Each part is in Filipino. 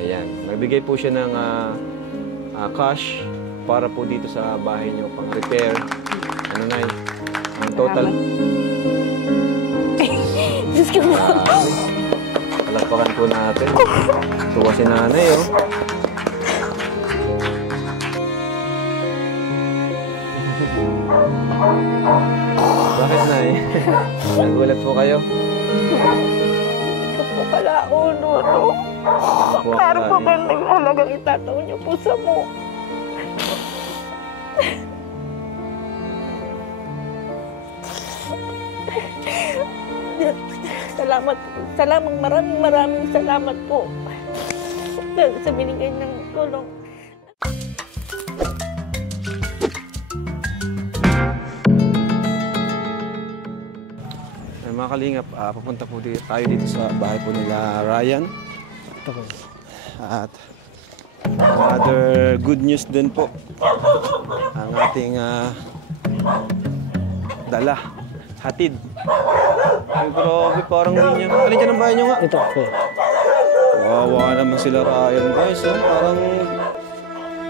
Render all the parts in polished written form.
Ayan, nagbigay po siya ng cash para po dito sa bahay niyo pang repair. Ano Nay? Ang total. Diyos ko po. Palakpakan po natin. Tuwa si nanay, oh. Bakit, Nay? Nagulat po kayo? Ito po kalauno, no? Para po kayo naghalagang itataw niyo po sa mo. Salamat po. Maraming salamat po. Sa binigay ng tulong. Mga kalingap, papunta po tayo dito sa bahay po nila Ryan. At another good news din po. Ang ating dala, hatid. Ay, grabe, parang hindi niya. Alin dyan ang bahay niyo nga? Ito po. Wawa naman sila Ryan, guys. Oh.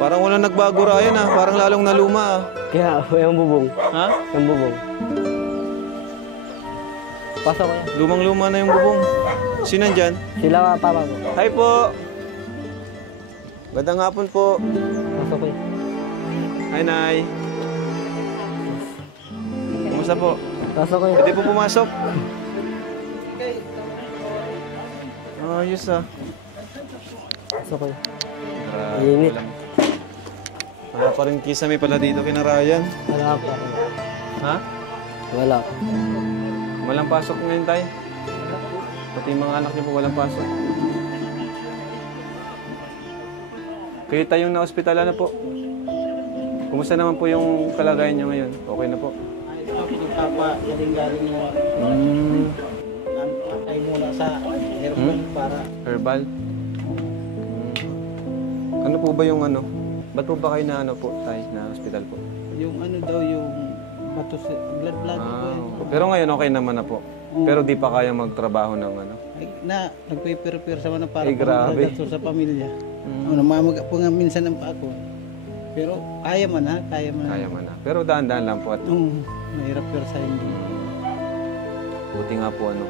Parang walang nagbago Ryan, ah. Parang lalong naluma, ah. Kaya, yung bubong. Ha? Yung bubong. Pasok ko yan. Lumang-luma na yung bubong. Sino nandyan? Sila papa po. Hi po! Gandang hapon po. Pasok ko yan. Hi, Nay. Kumusta po? Pasok ko yan. Pwede po pumasok. Ayos, ah. Pasok ko yan. Grabe Init. lang. Wala pa rin kisame pala dito kina Ryan. Wala pa. Ha? Wala pa. Walang pasok ngayon, Tay? Pati yung mga anak niyo po walang pasok. Kayo tayong na-hospitala na po. Kumusta naman po yung kalagayan niyo ngayon? Okay na po? Papa-galing-galing mo. Ay muna sa aircon para... Herbal? Ano po ba yung ano? Ba't po ba kayo na ano po, Tay, na hospital po? Yung ano daw, yung batos, blood po yun. Pero ngayon okay naman na po. Pero di pa kaya magtrabaho ng ano? Nagpe-prepare sa mga para Ay, grabe. sa pamilya. Namamaga po nga minsan ng pa ako. Pero kaya man ha, kaya man. Kaya man na. Pero daan-daan lang po at Mahirap pero sa hindi. buti nga po ano.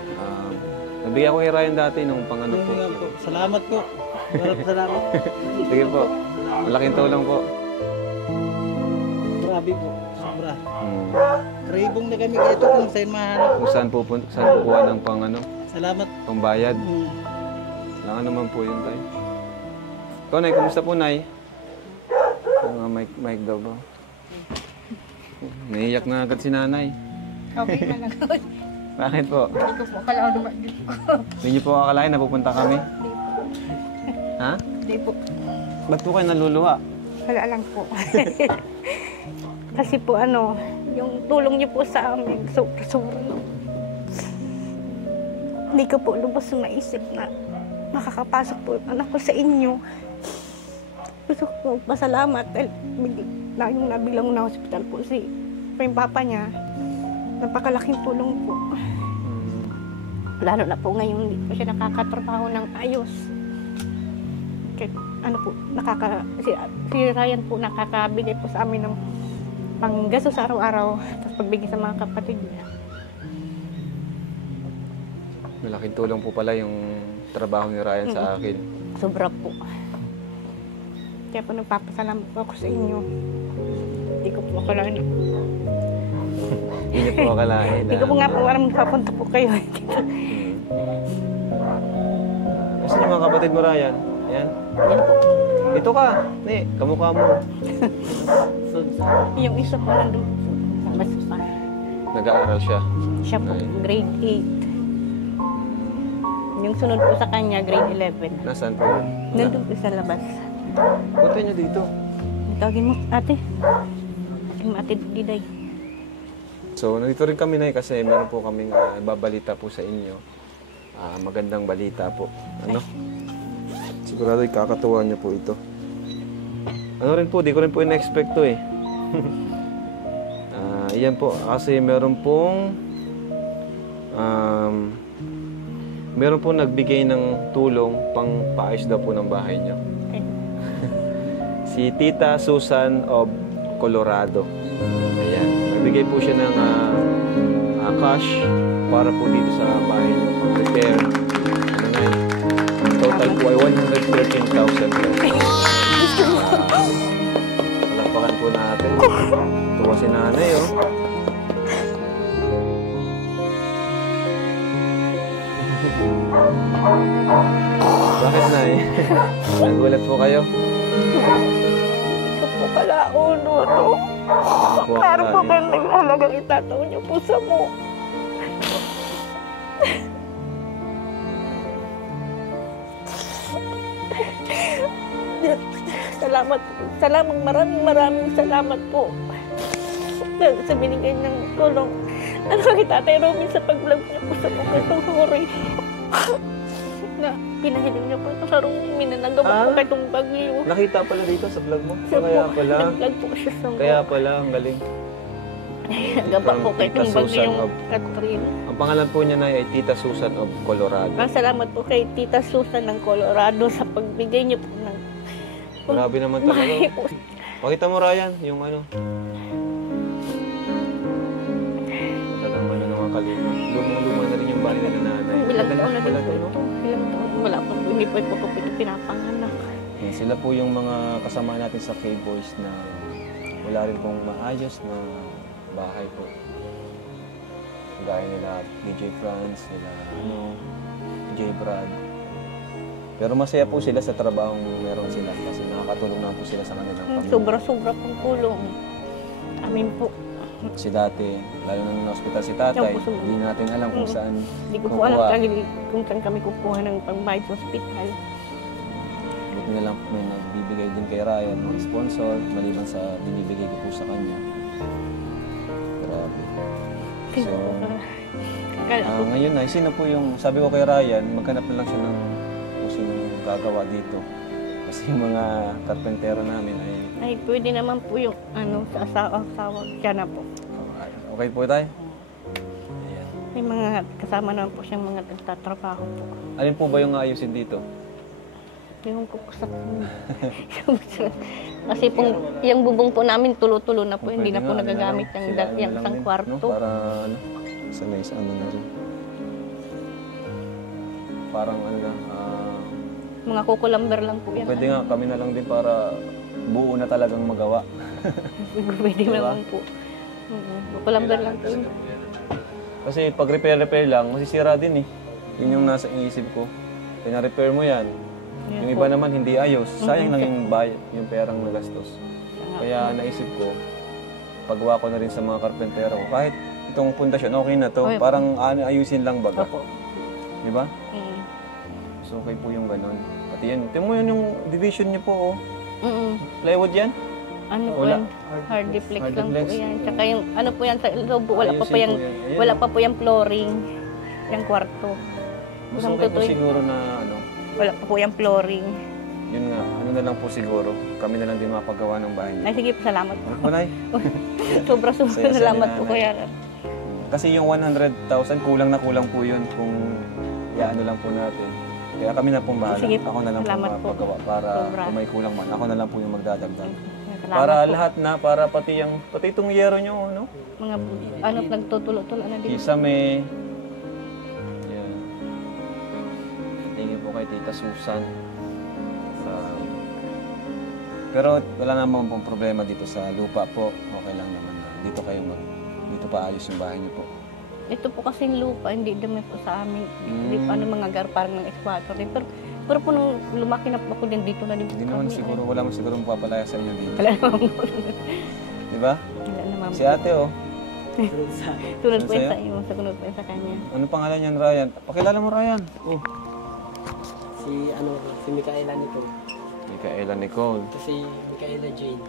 Nabigyan ko kay Ryan dati nung pang ano po. Salamat po. Maraming salamat. Sige po. Malaking tulong po. Grabe po. Sobra. Kribong na kami ito kung saan mahanap. Kung saan kukuha ng pang ano, Salamat. pambayad. Langan naman po yun, Tay. Ikaw, Nay, kumusta po, Nay? Mga mic daw ba? Naiyak na agad si Nanay. Okay na lang. Bakit po? Hindi ko po kalauno ba dito. Hindi niyo po akalain na pupunta kami? Ha? Hindi po. Ba't po kayo naluluha? Wala lang po. Kasi po ano, yung tulong niyo po sa amin, sobra-sobra. Hindi ko po lubos maisip na makakapasok po yung anak ko sa inyo. Gusto ko po pasalamat dahil yung nabiglang na hospital po yung papa niya. Napakalaking tulong po. Lalo na po ngayon hindi po siya nakakatrabaho ng ayos. Kahit ano po, si Ryan po nakakabigay po sa amin ng panggasto sa araw-araw, tapos pagbigay sa mga kapatid niya. Malaking tulong po pala yung trabaho ni Ryan sa akin. Sobra po. Kaya po nagpapasalamat po ako sa inyo. Hindi ko po akalain. Hindi niyo po akalain. Hindi ko po nga po alam papunta po kayo. Kasi yung mga kapatid mo, Ryan? Ayan. Yan po. Ito ka. Ni, kamukha mo. Yung isa po nandun sa basa pa. Nag-aaral siya. Siya po, grade 8. Yung sunod po sa kanya, grade 11. Nasaan po? Nandun po sa labas. Punta niyo dito. Tawagin mo, ate. Yung ate Diday. So, nandito rin kami, Nay, kasi meron po kaming babalita po sa inyo. Magandang balita po. Ano? Sigurado kakatuwa niyo po ito. Ano rin po, di ko rin po in-expect to eh. Iyan po, kasi meron pong Meron po nagbigay ng tulong pang paayos daw po ng bahay niyo. Si Tita Susan of Colorado. Ayan. Nagbigay po siya ng cash para po dito sa bahay niyo. Pang-repair. Ano na yun? Ang total po ay 113,000 po. Palakpakan po natin. Tuwa si nanay, oh. Bakit, Nay? Nagulat po kayo? Ito po kalauno, no? Po, Para po Nay. kayo nagmahalagang itataon niyo po sa mo. Salamat po. Maraming salamat po. Sa binigay ng tulong. Ano kay Tatay Robin sa pag-vlog niyo po sa mga itong huri. Na pinahiling niyo po ito sa Robin na nagawa po kay itong bagyo. Nakita pala dito sa vlog mo? Siya Kaya po, pala. nag-vlog po siya sa Kaya pala, ang galing. Nagawa po kay itong Tita bagyo Susan yung of- Catherine. Ang pangalan po niya na ay Tita Susan of Colorado. Salamat po kay Tita Susan ng Colorado sa pagbigay niyo po ng Grabe naman talaga. Mahi po. Pakita mo, Ryan, yung ano. Talagang ano ng mga kalima. Lumang-luma na rin yung bahay nila nanay. Ilang Maganda taon na din pala po to, ito. no? Ilang taon. Wala po. Hindi po po ito pinapanganak. Yan, sila po yung mga kasama natin sa K-Boys na wala rin pong maayos na bahay po. Gaya nila DJ Franz, nila DJ Brad. Pero masaya po sila sa trabaho meron sila kasi nakakatulong na po sila sa kanilang pamilya. Sobra-sobra pong tulong. Amin po. Si dati, lalo na na-hospital si tatay, Opo, sobra. hindi natin alam kung saan Hindi ko po alam talaga kung saan kami kukuha ng pangbayad sa ospital. buti na lang may nagbibigay din kay Ryan, mga sponsor, maliban sa binibigay ko po sa kanya. Grabe. So, ngayon na, sino po yung, sabi ko kay Ryan, maghanap na lang siya ng kung sino gagawa dito. Kasi yung mga karpentero namin ay, pwede naman po yung sa asawa siya na po. okay po tayo? Ayan. May mga kasama naman po siyang mga nagtatrabaho po. Alin po ba yung ayusin dito? Yung po sa kasi pong yung bubong po namin tulo-tulo na po, hindi na po nagagamit yung yung isang kwarto. Para sa nice na rin. Parang Mga kukulamber lang po yan. pwede nga kami na lang din para buo na talagang magawa. Pwede Diba? naman po. Kukulamber lang po yun. Kasi pag repair lang, masisira din eh. Yun yung nasa isip ko. Pina-repair mo yan. Yan Yung po. iba naman hindi ayos. Sayang lang yung yung perang nagastos. Kaya naisip ko, paggawa ko na rin sa mga karpentero, kahit itong pundasyon, okay na to. Okay. Parang ayusin lang baga. Opo. Di ba? Mm. So okay po yung ganon. Pati yan. Tingnan mo yun yung division niyo po. Oh. Mm-mm. Plywood yan? Ano po Wala. yan? Hardiplex lang po Hardiplex. yan. Tsaka yung ano po yan sa loob, wala pa po Ayusin yung, po yan. Ayan. wala pa po yung flooring. Yung kwarto. Mas Isang okay po tutoy. siguro na Wala pa po yung flooring. yun nga, ano na lang po siguro. Kami na lang din mapagawa ng bahay niyo. Ay, sige po, salamat po. Manay, Sobra-sobra Saya-saya salamat ni po nanay. kuya. kasi yung 100,000, kulang na kulang po yun kung iaano lang po natin. Kaya kami na pong bahala. Sige po, Ako na lang po salamat po. mapagawa para Sobra. kung may kulang man. Ako na lang po yung magdadagdag. Salamat Para po. lahat na, para pati itong yero nyo, no? Mga nagtutulo-tulo na din. Kisame. Yan. Thank you po kay Tita Susan. Pero wala naman pong problema dito sa lupa po. Okay lang naman na dito dito pa ayos yung bahay niyo po. Ito po kasing lupa, hindi dumi po sa amin. Hindi pa mga gar parang ng esquator. Pero po nung lumaki na po ako din dito na din po Hindi naman kami. siguro, wala naman siguro mapapalaya sa inyo dito. Wala naman po. Di ba? Wala naman Si po. ate oh. Sunod po yun Sa'yo? sa iyo, sunod po yun sa kanya. Ano pangalan niyan, Ryan? Pakilala mo, Ryan. Oh. Si Micaela Nicole. Micaela Nicole. Kasi Micaela Jane.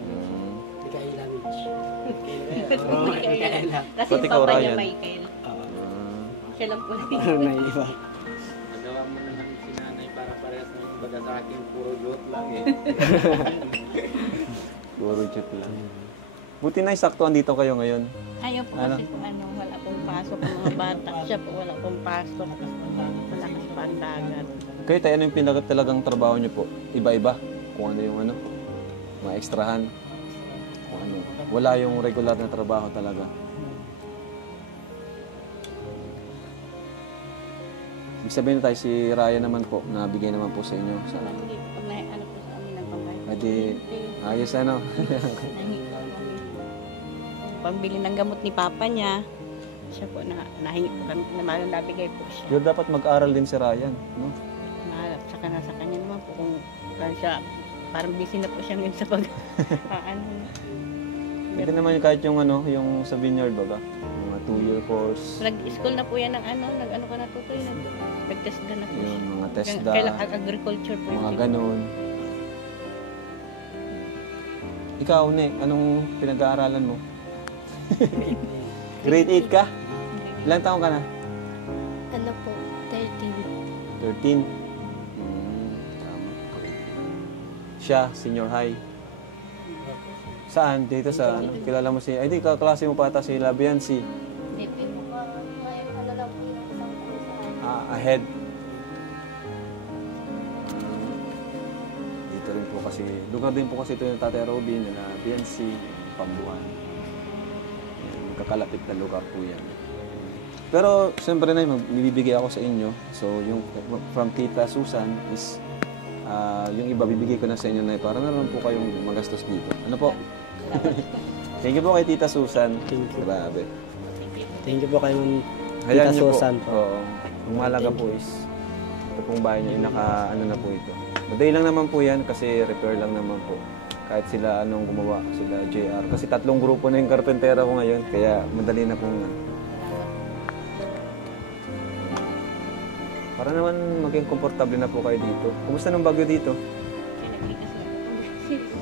Mm. Micaela Mitch. Micaela. Kasi Pati yung ikaw, papa niya, Ryan. Michael. Ah. Siya lang po. Naiba. Nagawa mo na lang si nanay para parehas na yung baga sa akin, puro joke lang eh. Puro chat lang. Buti na saktuan dito kayo ngayon. Ayaw po Ano? kasi po wala pong pasok ang mga bata. Siya po wala pong pasok. dagat. Kayo tayo, ano yung talagang trabaho niyo po? Iba-iba? Kung ano yung ano? Mga ekstrahan? Kung ano? Wala yung regular na trabaho talaga. Ibig sabihin tayo, si Ryan naman po, nabigay naman po sa inyo. Sa, Hindi po, pag ano po sa amin ng pambayad. adi, ayos ano? Nahingi po kami. Pambili ng gamot ni Papa niya. Siya po, nahingi po kami, nabigay po siya. Pero dapat mag-aral din si Ryan, no? Mahalap, saka nasa kanya naman po kung siya, parang busy na po siya ngayon sa pag, ano. Pwede naman kahit yung ano, yung sa vineyard ba? Mga 2-year course, Nag-school na po yan ng ano, nag-ano ka na tutoy, nag-test ka na po siya. yung mga TESDA, Kailangan agriculture po mga yun. ganun. Ikaw, Ne, anong pinag-aaralan mo? Grade 8 ka? Ilang taong ka na? Ano po, 13. 13. Tama. Siya, senior high. Saan? Dito sa, ano, kilala mo si, ay di, kaklase mo pa ata si Labiansi. Ahead. Dito rin po kasi, lugar din po kasi ito yung Tatay Robin, na Labiansi, Pambuan. Kakalapit na lugar po yan. Pero, siyempre na, bibigay ako sa inyo. So, yung from Tita Susan is, yung iba bibigay ko na sa inyo na para naroon po kayong magastos dito. Ano po? Thank you po kay Tita Susan. Thank you. Grabe. Thank you po kay Hayaan Tita niyo Susan po. po. Oo. Ang mahalaga po is, ito pong bahay niyo, naka, ano na po ito. Madali lang naman po yan kasi repair lang naman po. Kahit sila anong gumawa, sila JR. Kasi 3 grupo na yung karpentera ko ngayon, kaya madali na pong para naman maging komportable na po kayo dito. Kumusta nung bagyo dito? Naglikas na po.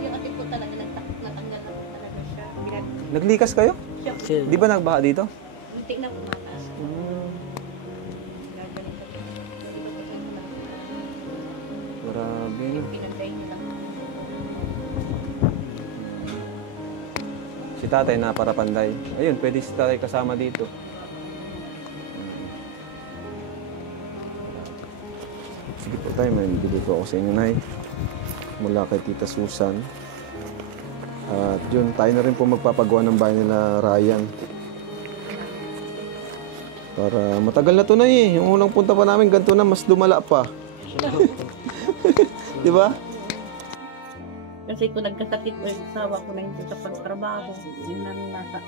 Yung ate po talaga natanggal na po talaga siya. Naglikas kayo? Sir, Di ba nagbaha dito? Muntik na pumatas. Grabe. Pinagday niyo lang. Si tatay na para panday. Ayun, pwede si tatay kasama dito. Sige po tayo, may bibili ko ako sa inyo, Nay. Mula kay Tita Susan. At yun, tayo na rin po magpapagawa ng bahay nila Ryan. Para matagal na to na eh. Yung unang punta pa namin, ganito na, mas lumala pa. Di ba? Kasi kung nagkasakit ko yung asawa ko na hindi sa pagtrabaho, yun na nasa.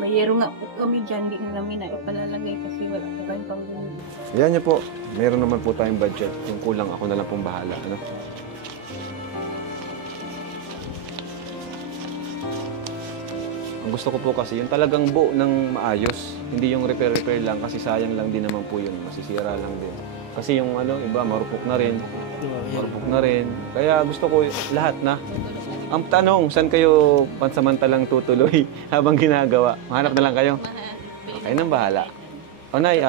Mayroon nga po kami dyan, hindi na namin na ipalalagay kasi wala po kayong panggunod. Ayan niyo po, meron naman po tayong budget. Kung kulang, ako na lang pong bahala. Ano? Ang gusto ko po kasi, yung talagang buo ng maayos. Hindi yung repair-repair lang kasi sayang lang din naman po yun. Masisira lang din. Kasi yung ano, iba, marupok na rin. Marupok na rin. Kaya gusto ko lahat na. Ang tanong, saan kayo pansamantalang tutuloy habang ginagawa? Mahanap na lang kayo? Kayo nang bahala. O Nay,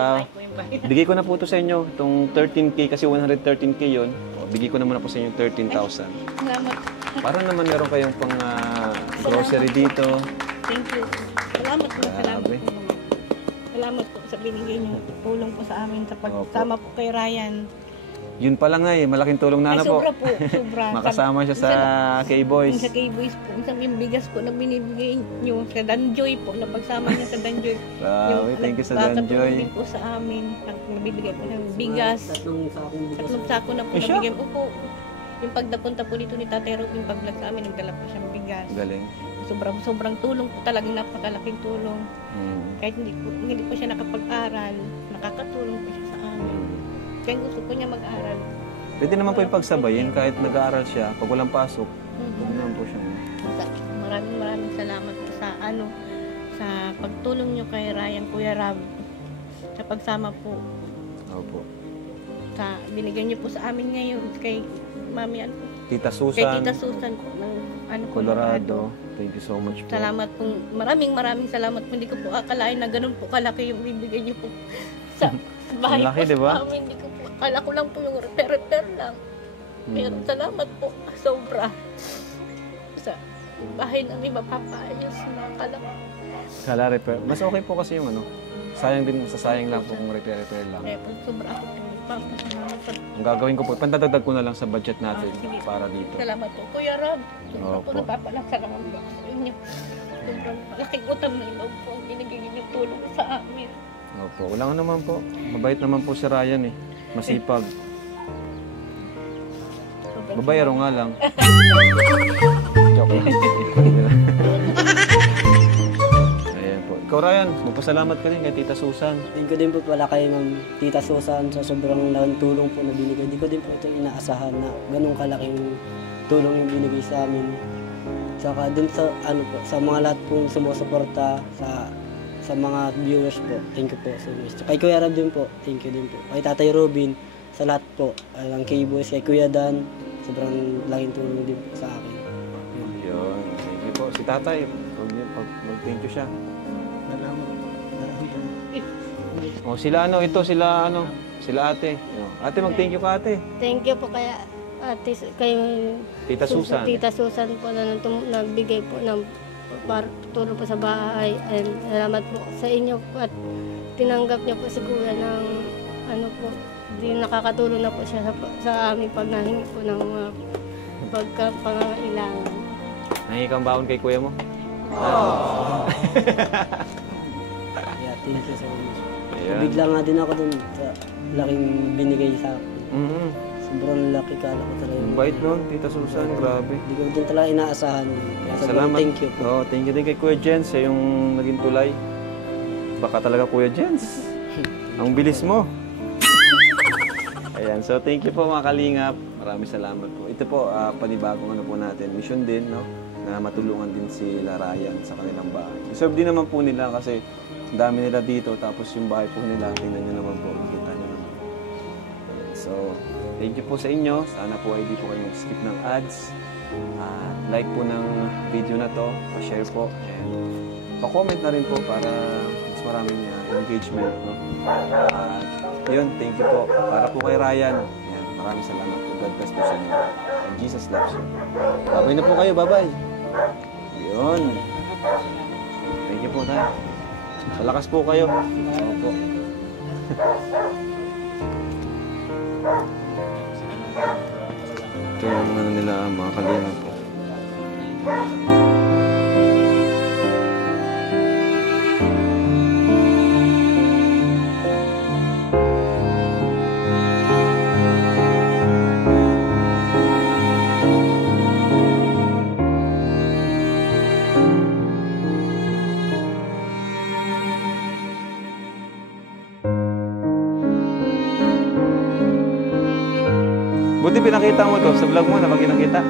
bigay ko na po ito sa inyo. Itong 13K, kasi 113K yun. O, bigay ko na muna po sa inyo 13,000. Salamat. Para naman meron kayong pang grocery dito. Thank you. Salamat po. Salamat Grabe. po. Salamat po sa binigay niyo. Tulong po sa amin sa pagsama po kay Ryan. Yun pa lang Nay, malaking tulong na Ay, po. sobra po. Sobra. Makasama siya sa K-Boys. Sa K-Boys po. Minsan yung bigas po na binibigay niyo sa Danjoy po. Napagsama niya sa Danjoy. Grabe, thank you sa nagpapatulong Danjoy. din po sa amin. Nabibigay po ng bigas. tatlong sakong bigas. Tatlong sako na po Eh, siya? nabigyan po po. Yung pagdapunta po dito ni Tatay Rob, yung pag-vlog sa amin, nagdala po siyang bigas. Galing. Sobrang tulong po, talagang napakalaking tulong. Hmm. Kahit hindi po siya nakapag-aral, nakakatulong po siya sa amin. Kaya gusto po niya mag-aral. Pwede naman po yung pagsabayin kahit nag-aaral siya. Pag walang pasok, pwede naman po siya. Maraming salamat po sa sa pagtulong niyo kay Ryan, Kuya Rab. Sa pagsama po. Opo. Sa binigyan niyo po sa amin ngayon kay Mami ano po. Tita Kay Susan, Tita Susan po ng Colorado. Thank you so much po. Salamat po. Maraming salamat po. Hindi ko po akalain na ganun po kalaki yung bibigyan niyo po sa bahay Ang laki, po di ba? sa amin. Hindi ko po, akala ko lang po yung repair lang. Pero salamat po. Sobra. Sa bahay namin mapapaayos na kalaki. Kala repair. Mas okay po kasi yung ano, sayang din, masasayang lang po kung repair lang. Kaya po, sobra ako po. Papasalamat po. Ang gagawin ko po, pandadagdag ko na lang sa budget natin para dito. Salamat po, Kuya Rob. Sobra po Opo. napapalaksalamat po ako sa inyo. Sobrang malaking utang ng loob po ang binigay niyo tulong sa amin. Opo, wala nga naman po. Mabait naman po si Ryan eh. Masipag. Sobrang Babayaro nga lang. Joke lang. Ayan po. Ikaw Ryan, magpasalamat ka rin kay Tita Susan. Thank you din po pala kay Ma'am Tita Susan sa sobrang laking tulong po na binigay. Di ko din po ito inaasahan na ganun kalaking tulong yung binigay sa amin. Saka din sa ano po, sa mga lahat pong sumusuporta sa mga viewers po. Thank you po so much. Kay Kuya Rab din po. Thank you din po. Kay Tatay Robin sa lahat po. Ang K-Boys, kay Kuya Dan, sobrang laking tulong din po sa akin. Yun. Thank you po. Si tatay, mag-thank you siya. Salamat. O sila ano, ito sila ano, sila ate. Ate, mag-thank you ka ate. Thank you po kaya ate, kay Tita Susan. Tita Susan po na nagbigay po ng tulong po sa bahay. And salamat po sa inyo po at tinanggap niyo po si Kuya ng ano po, di nakakatulong na po siya sa aming pag nahingi po ng mga pagkapangangailangan. Nangingi kang baon kay kuya mo? Kaya thank you so much. Ayan. Bigla nga din ako dun sa laking binigay sa akin. Mm-hmm. Sobrang laki kala ko talaga. Ang bait nun, Tita Susan. Grabe. Hindi ko din talaga inaasahan. Kaya sobrang Salamat. thank you po. Oh, thank you din kay Kuya Jens sa yung naging tulay. Baka talaga Kuya Jens. Ang bilis mo. Ayan, so thank you po mga kalingap. Maraming salamat po. Ito po, panibagong ano po natin. Mission din, no? Na matulungan din si Ryan sa kanilang bahay. Deserve din naman po nila kasi ang dami nila dito. Tapos yung bahay po nila, tingnan nyo naman po. Kita nyo naman. So, thank you po sa inyo. Sana po ay di po kayo mag-skip ng ads. Like po ng video na to. Pa-share po. And pa-comment na rin po para mas maraming engagement. No? Yun, thank you po. Para po kay Ryan. Yan, maraming salamat po. God bless po sa inyo. And Jesus loves you. Babay na po kayo. Bye-bye. Yun. Thank you po tayo. Malakas po kayo. Opo. Ito yung mga nila, mga kalingap po. Buti pinakita mo to sa vlog mo na pag nakita.